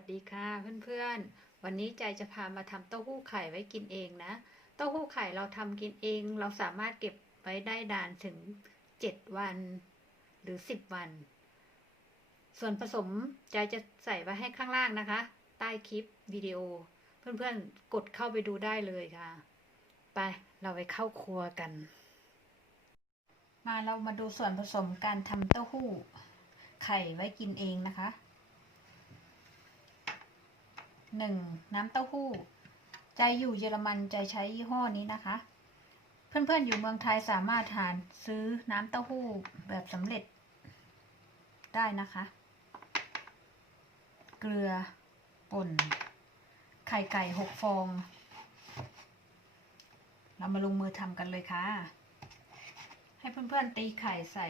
วัสดีค่ะเพื่อนๆ วันนี้ใจจะพามาทำเต้าหู้ไข่ไว้กินเองนะ เต้าหู้ไข่เราทำกินเอง เราสามารถเก็บไว้ได้นานถึง 7 วันหรือ 10 วัน ส่วนผสมใจจะใส่ไว้ให้ข้างล่างนะคะ ใต้คลิปวิดีโอ เพื่อนๆ กดเข้าไปดูได้เลยค่ะ ไปเราไปเข้าครัวกัน มาเรามาดูส่วนผสมการทำเต้าหู้ไข่ไว้กินเองนะคะ หนึ่งน้ำเต้าหู้ ใจอยู่เยอรมันใจใช้ยี่ห้อนี้นะคะ เพื่อนๆอยู่เมืองไทยสามารถทานซื้อน้ำเต้าหู้แบบสำเร็จได้นะคะ เกลือป่น ไข่ไก่หกฟอง เรามาลงมือทำกันเลยค่ะ ให้เพื่อนๆตีไข่ใส่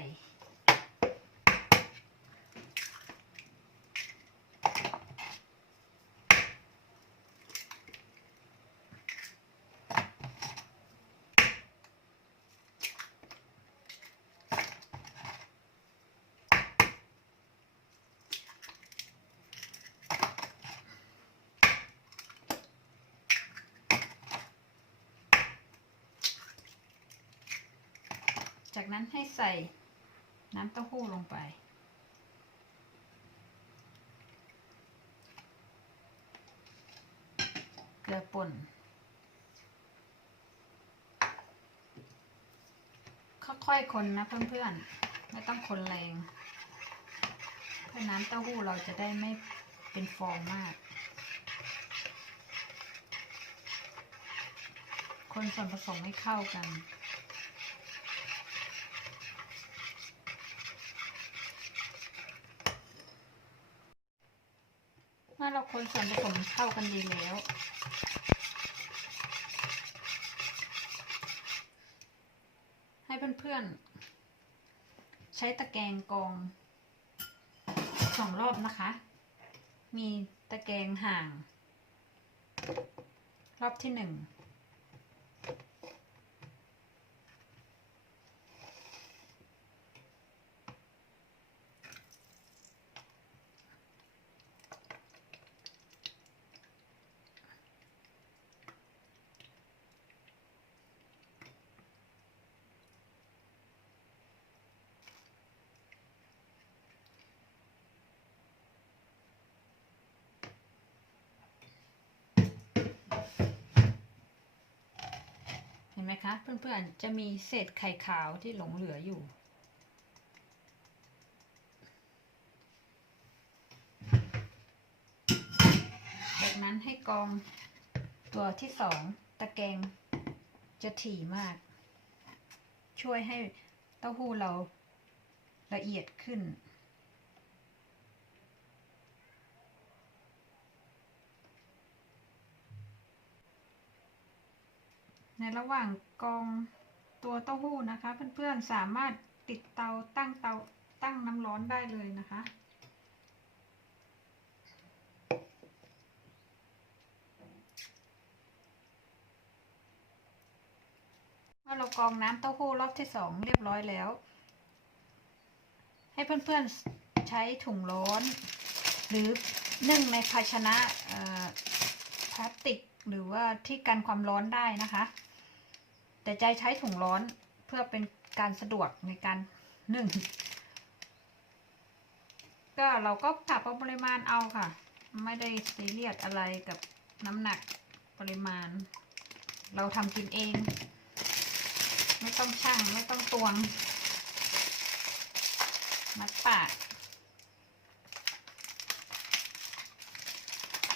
จากนั้นให้ใส่น้ำเต้าหู้ลงไป เกลือป่น ค่อยๆคนนะเพื่อนๆ ไม่ต้องคนแรง เพื่อน้ำเต้าหู้เราจะได้ไม่เป็นฟองมากคนส่วนผสมให้เข้ากัน เมื่อเราคนส่วนผสมเข้ากันดีแล้วให้เพื่อนๆ ใช้ตะแกรงกรองสองรอบนะคะ มีตะแกรงห่าง รอบที่หนึ่ง ไหมคะ เพื่อนๆ จะมีเศษไข่ขาวที่หลงเหลืออยู่ จากนั้นให้กองตัวที่สองตะแกรงจะถี่มาก ช่วยให้เต้าหู้เราละเอียดขึ้น ในระหว่างกองตัวเต้าหู้นะคะ เพื่อนๆสามารถติดเตาตั้งเตาตั้งน้ำร้อนได้เลยนะคะเมื่อเรากรองน้ำเต้าหู้รอบที่สองเรียบร้อยแล้ว ให้เพื่อนๆใช้ถุงร้อน หรือนึ่งในภาชนะพลาสติกหรือว่าที่กันความร้อนได้นะคะ แต่ใจใช้ถุงร้อนเพื่อเป็นการสะดวกในการนึ่ง ก็เราก็ปรับปริมาณเอาค่ะ ไม่ได้ซีเรียสอะไรกับน้ำหนักปริมาณ เราทำกินเอง ไม่ต้องชั่งไม่ต้องตวง มัดปาก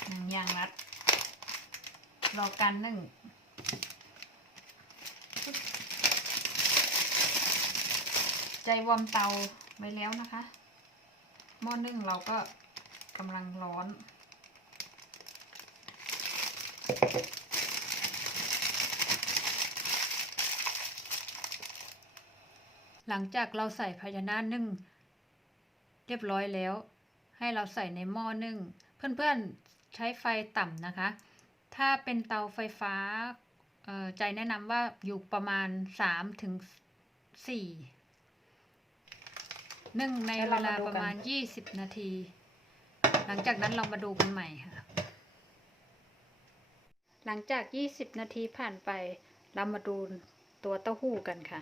หนึ่งยางรัดรอการนึ่ง ใจวอร์มเตาไว้แล้วนะคะ หม้อนึ่งเราก็กำลังร้อน หลังจากเราใส่ภาชนะนึ่ง เรียบร้อยแล้ว ให้เราใส่ในหม้อนึ่ง เพื่อนๆใช้ไฟต่ำนะคะ ถ้าเป็นเตาไฟฟ้าใจแนะนำว่าอยู่ประมาณ3ถึง4 นึ่งในเวลาประมาณ 20 นาที หลังจากนั้นเรามาดูกันใหม่ค่ะ หลังจาก 20 นาทีผ่านไป เรามาดูตัวเต้าหู้กันค่ะ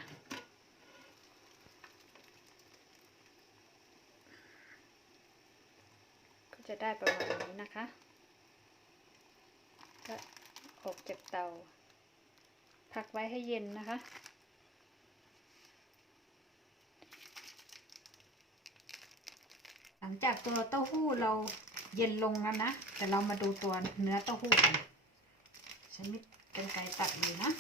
ก็จะได้ประมาณนี้นะคะ ก็ออกจากเตา พักไว้ให้เย็นนะคะ หลั งจากตัวเต้าหู้เราเย็นลงแล้วนะ แต่เรามาดูตัวเนื้อเต้าหู้กันใช้มิดกันไกรตัดเลยนะ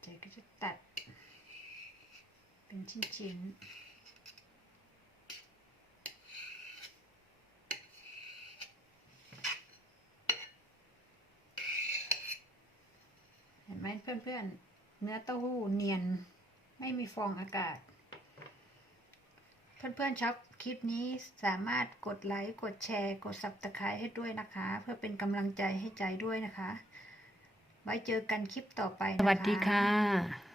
เจ๊ก็จะตัดเป็นชิ้นๆ เห็นไห มเพื่อนๆ เนื้อเต้าหู้เนียน ไม่มีฟองอากาศ เพื่อนๆชอบคลิปนี้สามารถกดไลค์ กดแชร์ กดซับสไครต์ให้ด้วยนะคะ เพื่อเป็นกำลังใจให้ใจด้วยนะคะ ไว้เจอกันคลิปต่อไปนะคะ สวัสดีค่ะ